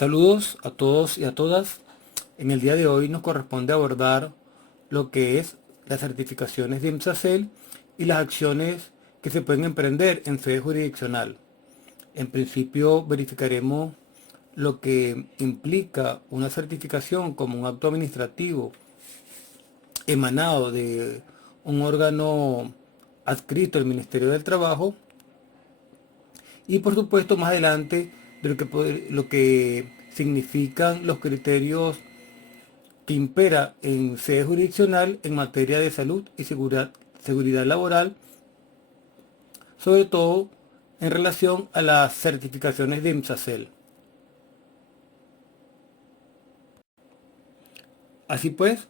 Saludos a todos y a todas. En el día de hoy nos corresponde abordar lo que es las certificaciones de IMSACEL y las acciones que se pueden emprender en sede jurisdiccional. En principio verificaremos lo que implica una certificación como un acto administrativo emanado de un órgano adscrito al Ministerio del Trabajo y por supuesto más adelante de lo que significan los criterios que impera en sede jurisdiccional en materia de salud y seguridad laboral, sobre todo en relación a las certificaciones de IMSACEL. Así pues,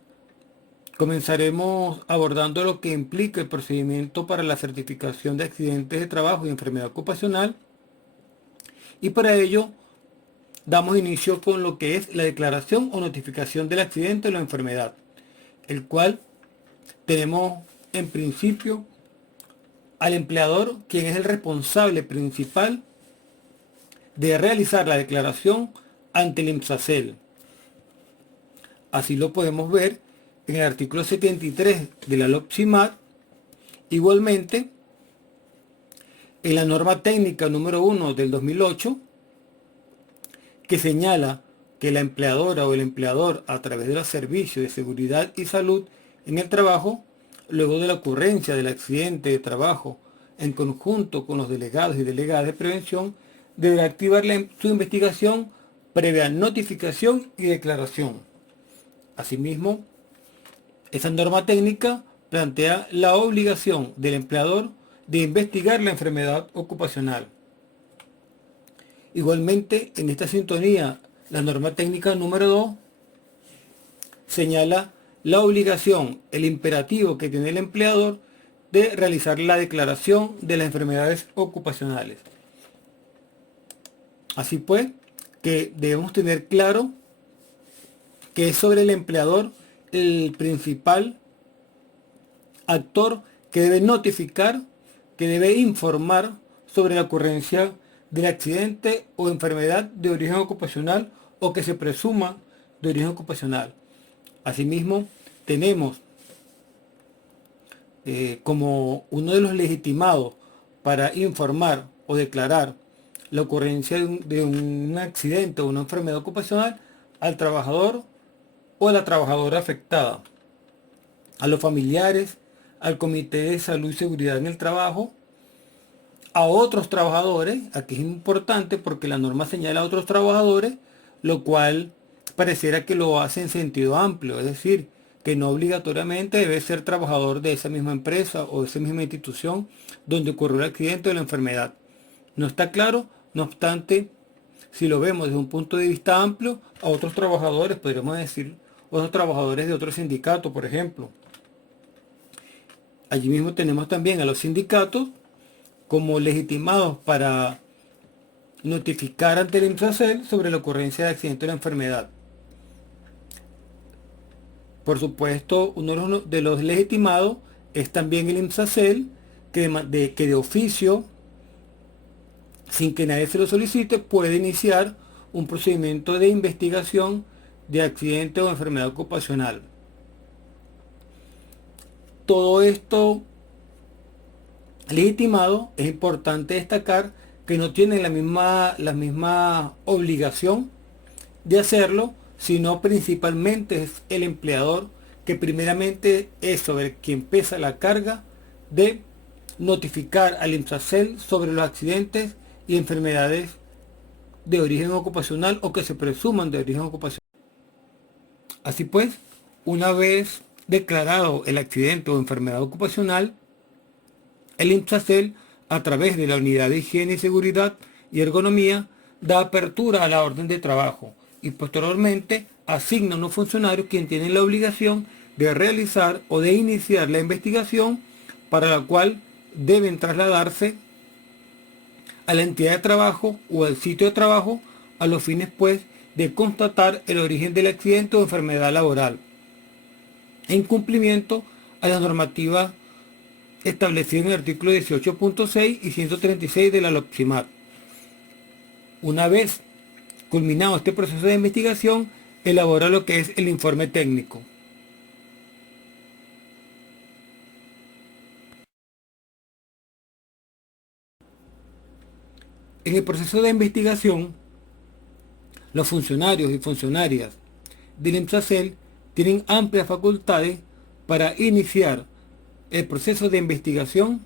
comenzaremos abordando lo que implica el procedimiento para la certificación de accidentes de trabajo y enfermedad ocupacional, y para ello damos inicio con lo que es la declaración o notificación del accidente o la enfermedad, el cual tenemos en principio al empleador, quien es el responsable principal de realizar la declaración ante el IMSACEL. Así lo podemos ver en el artículo 73 de la LOPSIMAT, igualmente en la norma técnica número 1 del 2008, que señala que la empleadora o el empleador, a través de los servicios de seguridad y salud en el trabajo, luego de la ocurrencia del accidente de trabajo, en conjunto con los delegados y delegadas de prevención, deberá activar su investigación previa notificación y declaración. Asimismo, esa norma técnica plantea la obligación del empleador de investigar la enfermedad ocupacional. Igualmente, en esta sintonía, la norma técnica número 2 señala la obligación, el imperativo que tiene el empleador de realizar la declaración de las enfermedades ocupacionales. Así pues, que debemos tener claro que es sobre el empleador el principal actor que debe notificar, que debe informar sobre la ocurrencia del accidente o enfermedad de origen ocupacional o que se presuma de origen ocupacional. Asimismo, tenemos como uno de los legitimados para informar o declarar la ocurrencia de un accidente o una enfermedad ocupacional al trabajador o a la trabajadora afectada, a los familiares, al Comité de Salud y Seguridad en el Trabajo, a otros trabajadores. Aquí es importante porque la norma señala a otros trabajadores, lo cual pareciera que lo hace en sentido amplio, es decir, que no obligatoriamente debe ser trabajador de esa misma empresa o de esa misma institución donde ocurrió el accidente o la enfermedad. No está claro, no obstante, si lo vemos desde un punto de vista amplio, a otros trabajadores, podríamos decir, otros trabajadores de otro sindicato, por ejemplo. Allí mismo tenemos también a los sindicatos como legitimados para notificar ante el IMSACEL sobre la ocurrencia de accidente o la enfermedad. Por supuesto, uno de los legitimados es también el IMSACEL, que de oficio, sin que nadie se lo solicite, puede iniciar un procedimiento de investigación de accidente o enfermedad ocupacional. Todo esto legitimado, es importante destacar que no tienen la misma obligación de hacerlo, sino principalmente es el empleador, que primeramente es sobre quien pesa la carga de notificar al IMSACEL sobre los accidentes y enfermedades de origen ocupacional o que se presuman de origen ocupacional. Así pues, una vez declarado el accidente o enfermedad ocupacional, el IMSACEL, a través de la Unidad de Higiene y Seguridad y Ergonomía, da apertura a la orden de trabajo y posteriormente asigna a unos funcionarios quien tienen la obligación de realizar o de iniciar la investigación, para la cual deben trasladarse a la entidad de trabajo o al sitio de trabajo a los fines pues de constatar el origen del accidente o enfermedad laboral, en cumplimiento a la normativa establecida en el artículo 18.6 y 136 de la LOPSIMAT. Una vez Culminado este proceso de investigación, elabora lo que es el informe técnico. En el proceso de investigación, los funcionarios y funcionarias del INPSACEL tienen amplias facultades para iniciar el proceso de investigación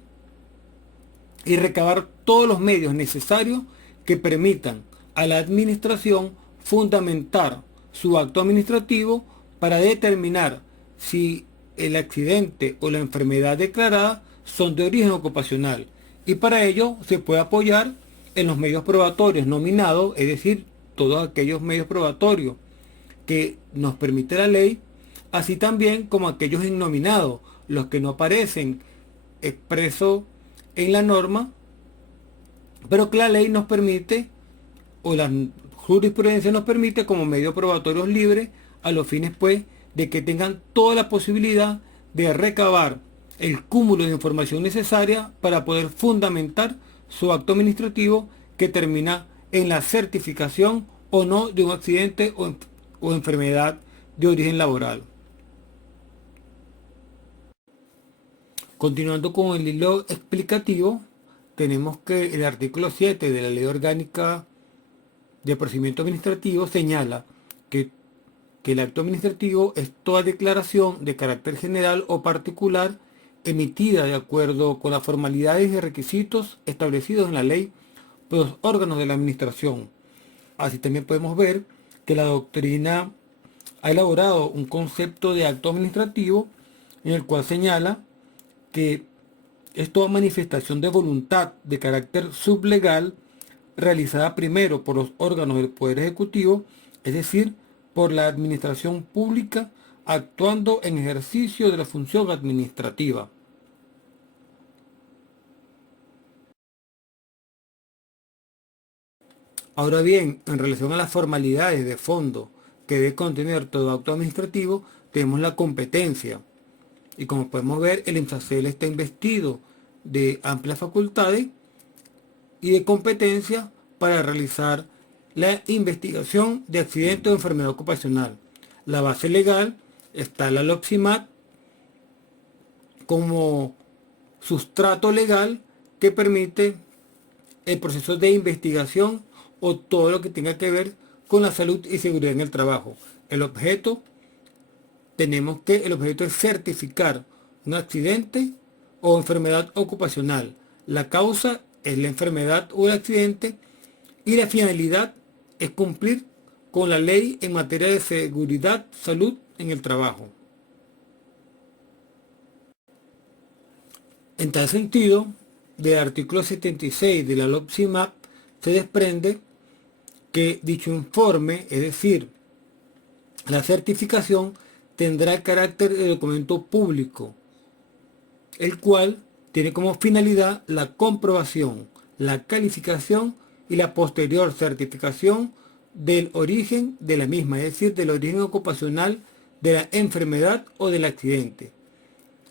y recabar todos los medios necesarios que permitan a la administración fundamentar su acto administrativo para determinar si el accidente o la enfermedad declarada son de origen ocupacional, y para ello se puede apoyar en los medios probatorios nominados, es decir, todos aquellos medios probatorios que nos permite la ley, así también como aquellos innominados, los que no aparecen expresos en la norma, pero que la ley nos permite, o la jurisprudencia nos permite, como medios probatorios libres, a los fines pues de que tengan toda la posibilidad de recabar el cúmulo de información necesaria para poder fundamentar su acto administrativo, que termina en la certificación o no de un accidente o enfermedad de origen laboral. Continuando con el hilo explicativo, tenemos que el artículo 7 de la Ley Orgánica de Procedimiento Administrativo señala que el acto administrativo es toda declaración de carácter general o particular emitida de acuerdo con las formalidades y requisitos establecidos en la ley por los órganos de la administración. Así también podemos ver que la doctrina ha elaborado un concepto de acto administrativo en el cual señala que es toda manifestación de voluntad de carácter sublegal realizada primero por los órganos del Poder Ejecutivo, es decir, por la administración pública actuando en ejercicio de la función administrativa. Ahora bien, en relación a las formalidades de fondo que debe contener todo acto administrativo, tenemos la competencia. Y como podemos ver, el INPSACEL está investido de amplias facultades y de competencia para realizar la investigación de accidente o enfermedad ocupacional. La base legal está la LOPSIMAT como sustrato legal que permite el proceso de investigación o todo lo que tenga que ver con la salud y seguridad en el trabajo. El objeto es certificar un accidente o enfermedad ocupacional. La causa es la enfermedad o el accidente y la finalidad es cumplir con la ley en materia de seguridad, salud en el trabajo. En tal sentido, del artículo 76 de la LOPSIMAT se desprende que dicho informe, es decir, la certificación, tendrá el carácter de documento público, el cual tiene como finalidad la comprobación, la calificación y la posterior certificación del origen de la misma, es decir, del origen ocupacional de la enfermedad o del accidente.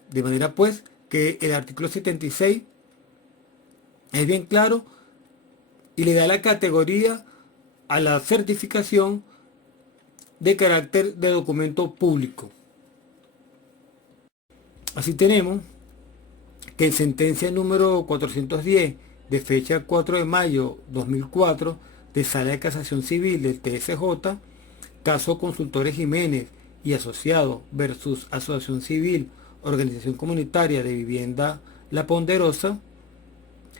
De manera pues que el artículo 76 es bien claro y le da la categoría a la certificación de carácter de documento público. Así tenemos que en sentencia número 410 de fecha 4 de mayo 2004 de Sala de Casación Civil del TSJ, caso Consultores Jiménez y Asociados versus Asociación Civil Organización Comunitaria de Vivienda La Ponderosa,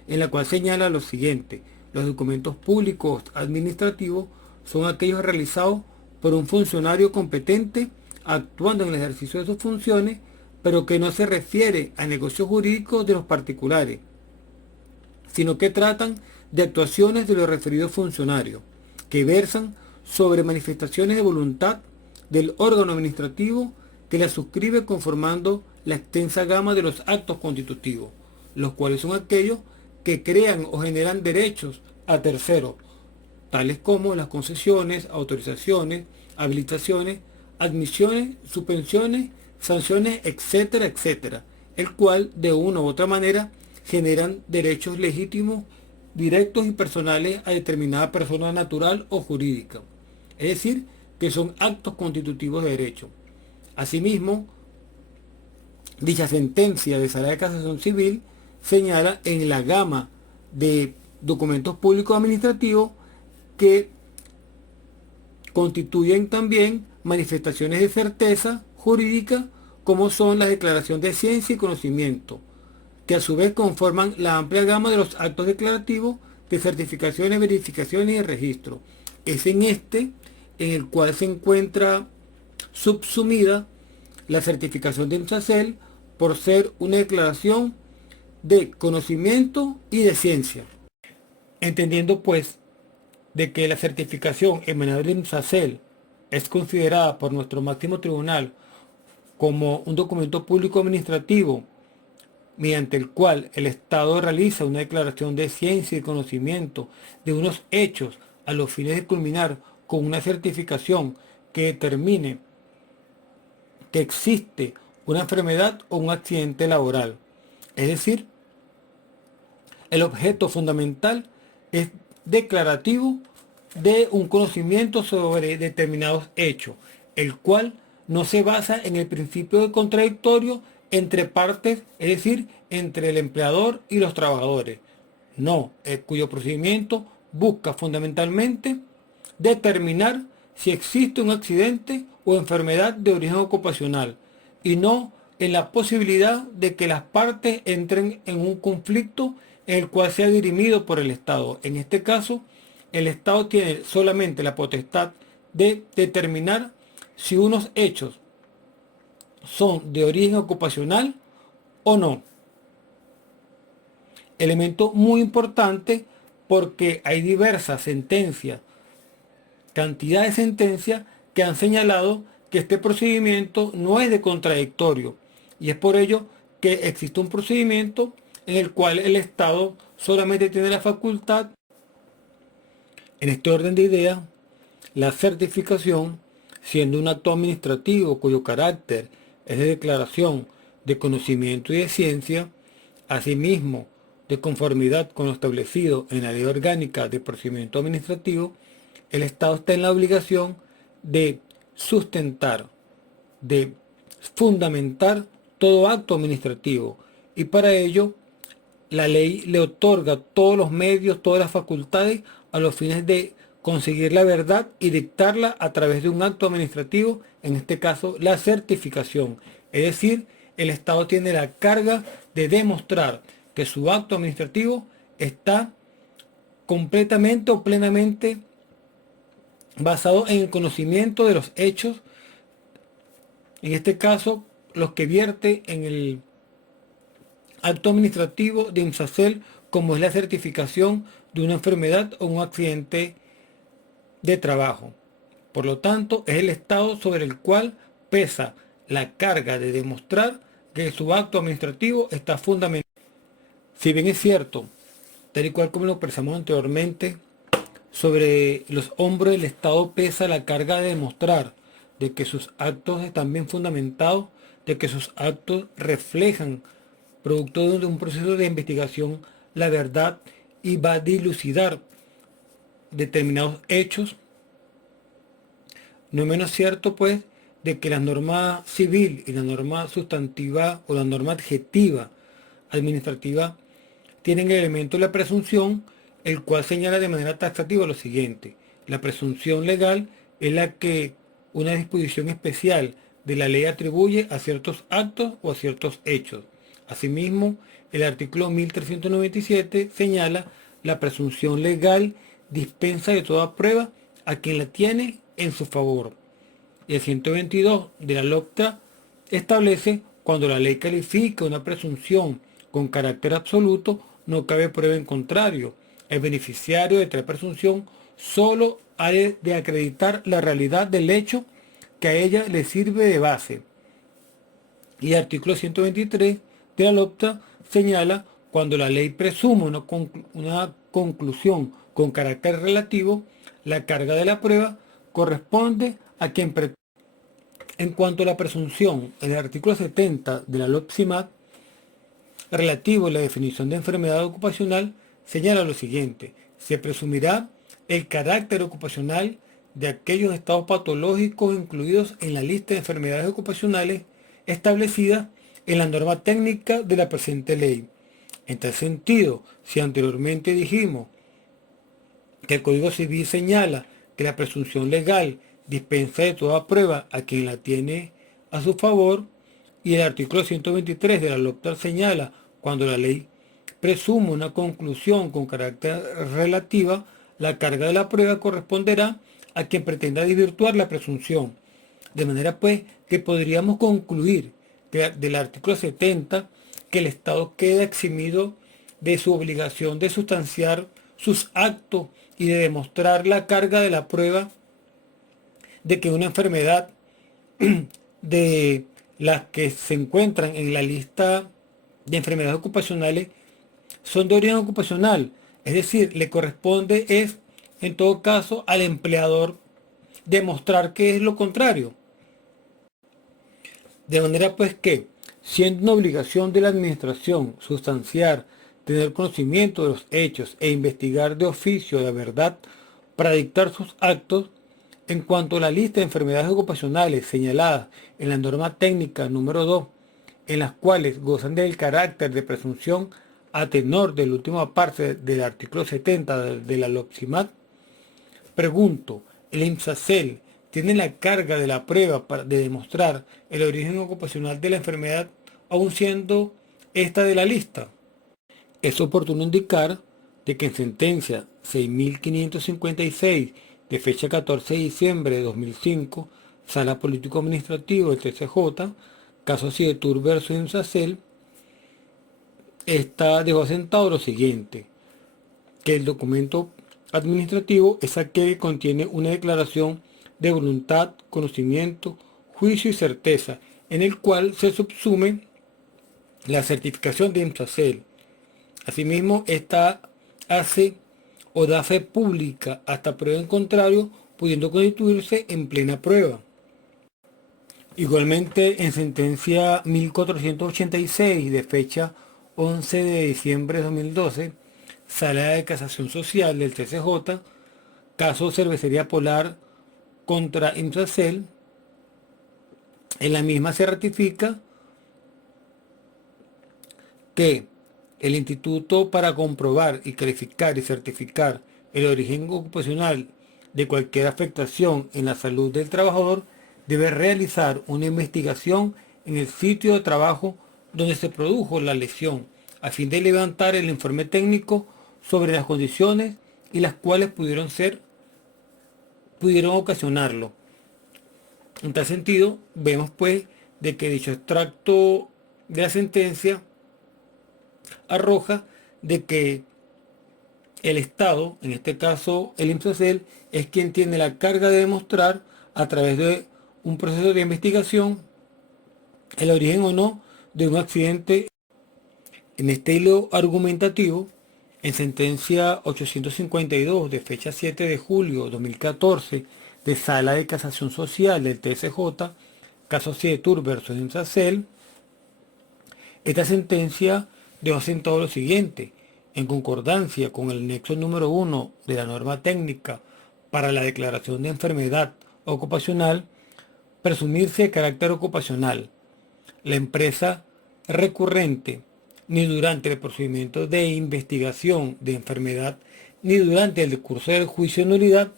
en la cual señala lo siguiente: los documentos públicos administrativos son aquellos realizados por un funcionario competente actuando en el ejercicio de sus funciones, pero que no se refiere a negocios jurídicos de los particulares, sino que tratan de actuaciones de los referidos funcionarios, que versan sobre manifestaciones de voluntad del órgano administrativo que la suscribe conformando la extensa gama de los actos constitutivos, los cuales son aquellos que crean o generan derechos a terceros, tales como las concesiones, autorizaciones, habilitaciones, admisiones, suspensiones, sanciones, etcétera, etcétera, el cual de una u otra manera generan derechos legítimos directos y personales a determinada persona natural o jurídica. Es decir, que son actos constitutivos de derecho. Asimismo, dicha sentencia de Sala de Casación Civil señala en la gama de documentos públicos administrativos que constituyen también manifestaciones de certeza jurídica, como son la declaración de ciencia y conocimiento, que a su vez conforman la amplia gama de los actos declarativos de certificaciones, verificaciones y registro. Es en este en el cual se encuentra subsumida la certificación de INSACEL por ser una declaración de conocimiento y de ciencia. Entendiendo pues de que la certificación emanada de INSACEL es considerada por nuestro máximo tribunal como un documento público administrativo mediante el cual el Estado realiza una declaración de ciencia y conocimiento de unos hechos a los fines de culminar con una certificación que determine que existe una enfermedad o un accidente laboral. Es decir, el objeto fundamental es declarativo de un conocimiento sobre determinados hechos, el cual no se basa en el principio de contradictorio entre partes, es decir, entre el empleador y los trabajadores. No, cuyo procedimiento busca fundamentalmente determinar si existe un accidente o enfermedad de origen ocupacional y no en la posibilidad de que las partes entren en un conflicto en el cual sea dirimido por el Estado. En este caso, el Estado tiene solamente la potestad de determinar si unos hechos son de origen ocupacional o no. Elemento muy importante porque hay diversas sentencias, cantidad de sentencias que han señalado que este procedimiento no es de contradictorio, y es por ello que existe un procedimiento en el cual el Estado solamente tiene la facultad, en este orden de ideas, la certificación, siendo un acto administrativo cuyo carácter es de declaración de conocimiento y de ciencia, asimismo de conformidad con lo establecido en la Ley Orgánica de Procedimiento Administrativo. El Estado está en la obligación de sustentar, de fundamentar todo acto administrativo, y para ello la ley le otorga todos los medios, todas las facultades a los fines de conseguir la verdad y dictarla a través de un acto administrativo, en este caso la certificación. Es decir, el Estado tiene la carga de demostrar que su acto administrativo está completamente o plenamente basado en el conocimiento de los hechos, en este caso los que vierte en el acto administrativo de INSACEL, como es la certificación de una enfermedad o un accidente de trabajo. Por lo tanto, es el Estado sobre el cual pesa la carga de demostrar que su acto administrativo está fundamentado. Si bien es cierto, tal y cual como lo expresamos anteriormente, sobre los hombros del Estado pesa la carga de demostrar de que sus actos están bien fundamentados, de que sus actos reflejan, producto de un proceso de investigación, la verdad, y va a dilucidar determinados hechos. No es menos cierto, pues, de que la norma civil y la norma sustantiva o la norma adjetiva administrativa tienen el elemento de la presunción, el cual señala de manera taxativa lo siguiente: la presunción legal es la que una disposición especial de la ley atribuye a ciertos actos o a ciertos hechos. Asimismo, el artículo 1397 señala la presunción legal dispensa de toda prueba a quien la tiene en su favor. Y el 122 de la LOPTA establece: cuando la ley califica una presunción con carácter absoluto, no cabe prueba en contrario. El beneficiario de tal presunción solo ha de acreditar la realidad del hecho que a ella le sirve de base. Y el artículo 123 de la LOPTA señala: cuando la ley presume una conclusión con carácter relativo, la carga de la prueba corresponde a quien pretende. En cuanto a la presunción, el artículo 70 de la LOPSIMAC, relativo a la definición de enfermedad ocupacional, señala lo siguiente: se presumirá el carácter ocupacional de aquellos estados patológicos incluidos en la lista de enfermedades ocupacionales establecida en la norma técnica de la presente ley. En tal sentido, si anteriormente dijimos que el Código Civil señala que la presunción legal dispensa de toda prueba a quien la tiene a su favor, y el artículo 123 de la LOPTA señala cuando la ley presume una conclusión con carácter relativa, la carga de la prueba corresponderá a quien pretenda desvirtuar la presunción. De manera pues que podríamos concluir que del artículo 70 que el Estado queda eximido de su obligación de sustanciar sus actos y de demostrar la carga de la prueba de que una enfermedad de las que se encuentran en la lista de enfermedades ocupacionales son de origen ocupacional. Es decir, le corresponde es, en todo caso, al empleador demostrar que es lo contrario. De manera pues que, siendo una obligación de la administración sustanciar, tener conocimiento de los hechos e investigar de oficio de verdad para dictar sus actos, en cuanto a la lista de enfermedades ocupacionales señaladas en la norma técnica número 2, en las cuales gozan del carácter de presunción a tenor de la última parte del artículo 70 de la LOPSIMAT, pregunto, ¿el INPSACEL tiene la carga de la prueba de demostrar el origen ocupacional de la enfermedad, aun siendo esta de la lista? Es oportuno indicar de que en sentencia 6.556 de fecha 14 de diciembre de 2005, Sala Político Administrativo del TCJ, caso Sidetur versus INPSACEL, dejó asentado lo siguiente: que el documento administrativo es aquel que contiene una declaración de voluntad, conocimiento, juicio y certeza, en el cual se subsume la certificación de INPSACEL. Asimismo, esta hace o da fe pública hasta prueba en contrario, pudiendo constituirse en plena prueba. Igualmente, en sentencia 1486 de fecha 11 de diciembre de 2012, Sala de Casación Social del TCJ, caso Cervecería Polar contra INPSACEL, en la misma se ratifica que el instituto, para comprobar y calificar y certificar el origen ocupacional de cualquier afectación en la salud del trabajador, debe realizar una investigación en el sitio de trabajo donde se produjo la lesión, a fin de levantar el informe técnico sobre las condiciones y las cuales pudieron ocasionarlo. En tal sentido, vemos pues de que dicho extracto de la sentencia arroja de que el Estado, en este caso el INPSACEL, es quien tiene la carga de demostrar a través de un proceso de investigación el origen o no de un accidente. En este hilo argumentativo, en sentencia 852 de fecha 7 de julio de 2014 de Sala de Casación Social del TSJ, caso Sidetur versus INPSACEL, esta sentencia dejó asentado lo siguiente: en concordancia con el nexo número 1 de la norma técnica para la declaración de enfermedad ocupacional, presumirse de carácter ocupacional, la empresa recurrente, ni durante el procedimiento de investigación de enfermedad, ni durante el curso del juicio de nulidad,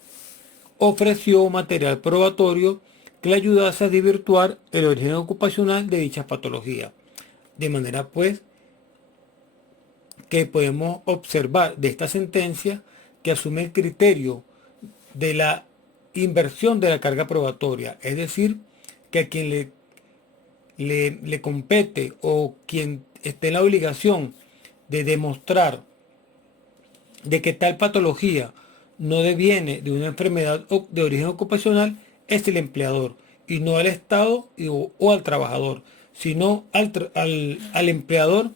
ofreció material probatorio que le ayudase a desvirtuar el origen ocupacional de dichas patologías. De manera pues que podemos observar de esta sentencia que asume el criterio de la inversión de la carga probatoria, es decir, que a quien le compete o quien esté en la obligación de demostrar de que tal patología no deviene de una enfermedad de origen ocupacional es el empleador, y no al Estado o al trabajador, sino al empleador,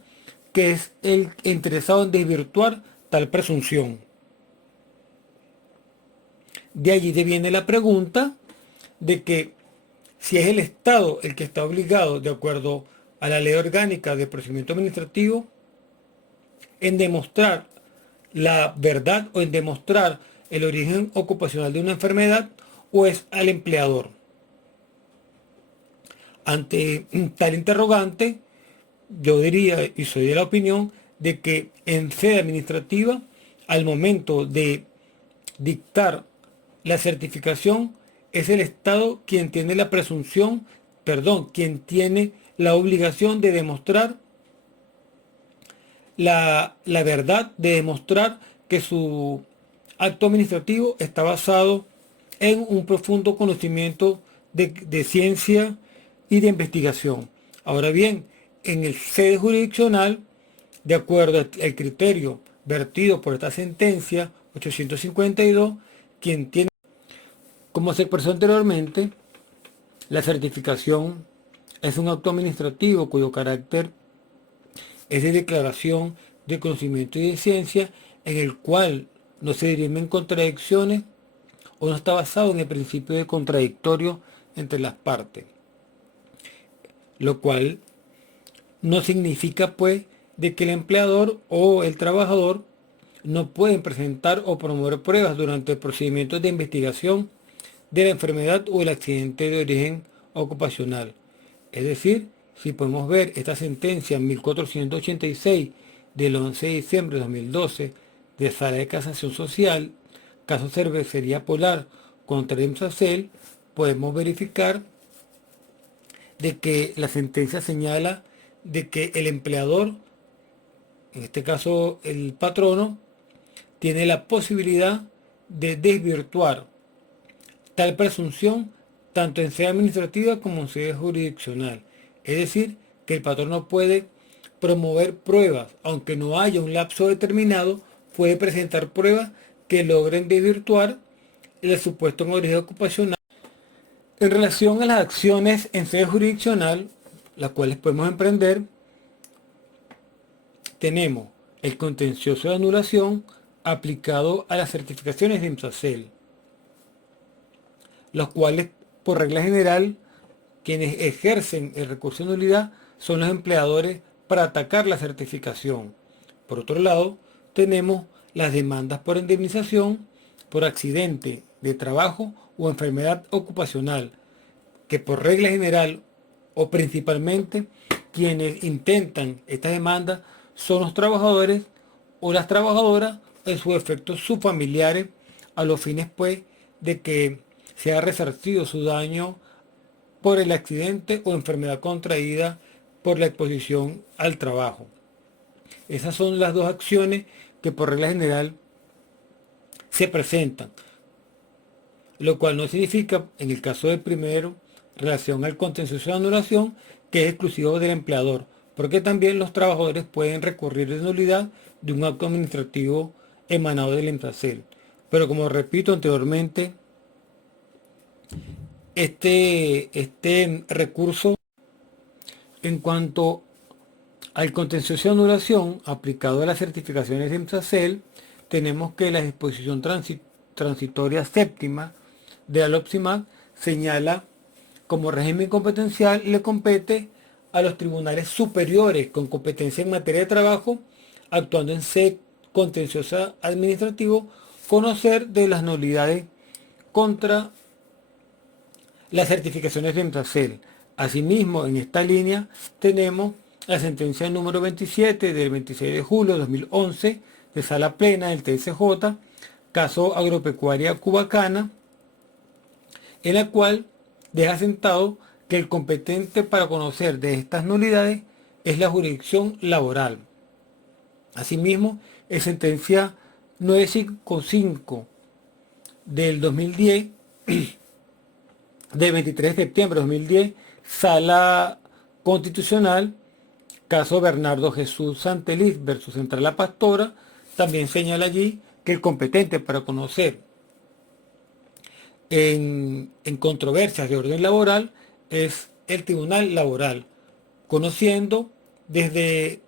que es el interesado en desvirtuar tal presunción. De allí viene la pregunta de que si es el Estado el que está obligado, de acuerdo a la Ley Orgánica de Procedimiento Administrativo, en demostrar la verdad o en demostrar el origen ocupacional de una enfermedad, o es al empleador? Ante tal interrogante, yo diría y soy de la opinión de que en sede administrativa, al momento de dictar la certificación, es el Estado quien tiene la presunción, perdón, quien tiene la obligación de demostrar la verdad, de demostrar que su acto administrativo está basado en un profundo conocimiento de ciencia y de investigación. Ahora bien, en el sede jurisdiccional, de acuerdo al criterio vertido por esta sentencia 852, quien tiene, como se expresó anteriormente, la certificación es un acto administrativo cuyo carácter es de declaración de conocimiento y de ciencia, en el cual no se dirimen contradicciones o no está basado en el principio de contradictorio entre las partes, lo cual no significa pues de que el empleador o el trabajador no pueden presentar o promover pruebas durante el procedimiento de investigación de la enfermedad o el accidente de origen ocupacional. Es decir, si podemos ver esta sentencia 1486 del 11 de diciembre de 2012 de Sala de Casación Social, caso Cervecería Polar contra EMSACEL, podemos verificar de que la sentencia señala de que el empleador, en este caso el patrono, tiene la posibilidad de desvirtuar tal presunción tanto en sede administrativa como en sede jurisdiccional. Es decir, que el patrono puede promover pruebas, aunque no haya un lapso determinado, puede presentar pruebas que logren desvirtuar el supuesto en origen ocupacional. En relación a las acciones en sede jurisdiccional, las cuales podemos emprender, tenemos el contencioso de anulación aplicado a las certificaciones de IMSACEL, los cuales, por regla general, quienes ejercen el recurso de nulidad son los empleadores para atacar la certificación. Por otro lado, tenemos las demandas por indemnización por accidente de trabajo o enfermedad ocupacional, que por regla general o principalmente quienes intentan estas demandas son los trabajadores o las trabajadoras, en su efecto sus familiares, a los fines pues de que sea resarcido su daño por el accidente o enfermedad contraída por la exposición al trabajo. Esas son las dos acciones que por regla general se presentan, lo cual no significa, en el caso del primero, relación al contencioso de anulación, que es exclusivo del empleador, porque también los trabajadores pueden recurrir de nulidad de un acto administrativo emanado del EMSACEL. Pero como repito anteriormente, este recurso, en cuanto al contencioso de anulación aplicado a las certificaciones de EMSACEL, tenemos que la disposición transitoria séptima de la LOPSIMAC señala como régimen competencial le compete a los tribunales superiores con competencia en materia de trabajo, actuando en sede contenciosa administrativo, conocer de las nulidades contra las certificaciones de EMSACEL. Asimismo, en esta línea tenemos la sentencia número 27 del 26 de julio de 2011 de Sala Plena del TSJ, caso Agropecuaria Cubacana, en la cual deja sentado que el competente para conocer de estas nulidades es la jurisdicción laboral. Asimismo, en sentencia 955 del 2010, del 23 de septiembre de 2010, Sala Constitucional, caso Bernardo Jesús Santeliz versus Central La Pastora, también señala allí que el competente para conocer en controversias de orden laboral es el Tribunal Laboral, conociendo desde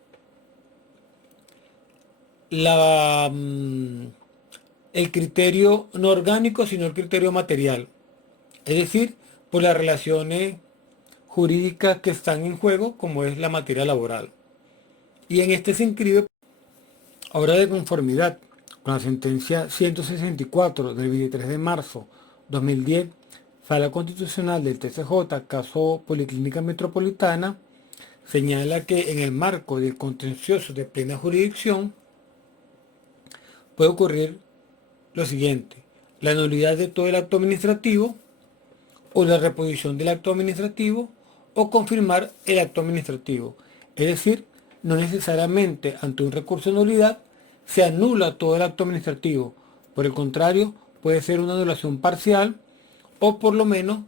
el criterio no orgánico, sino el criterio material, es decir, por las relaciones jurídicas que están en juego, como es la materia laboral. Y en este se inscribe obra de conformidad, con la sentencia 164 del 23 de marzo 2010, Sala Constitucional del TCJ, caso Policlínica Metropolitana, señala que en el marco del contencioso de plena jurisdicción puede ocurrir lo siguiente: la nulidad de todo el acto administrativo o la reposición del acto administrativo o confirmar el acto administrativo. Es decir, no necesariamente ante un recurso de nulidad se anula todo el acto administrativo. Por el contrario, puede ser una anulación parcial o por lo menos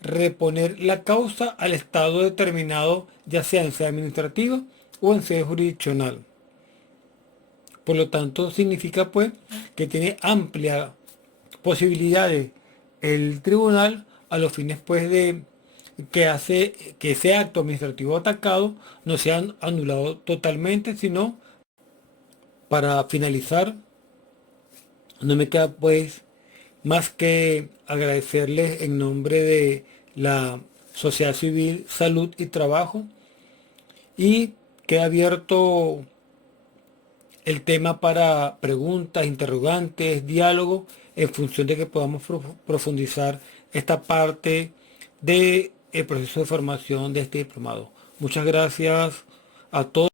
reponer la causa al estado determinado, ya sea en sede administrativa o en sede jurisdiccional. Por lo tanto, significa pues que tiene amplias posibilidades el tribunal a los fines pues de que ese acto administrativo atacado no sea anulado totalmente, sino para finalizar, no me queda pues más que agradecerles en nombre de la Sociedad Civil Salud y Trabajo, y queda abierto el tema para preguntas, interrogantes, diálogo, en función de que podamos profundizar esta parte del proceso de formación de este diplomado. Muchas gracias a todos.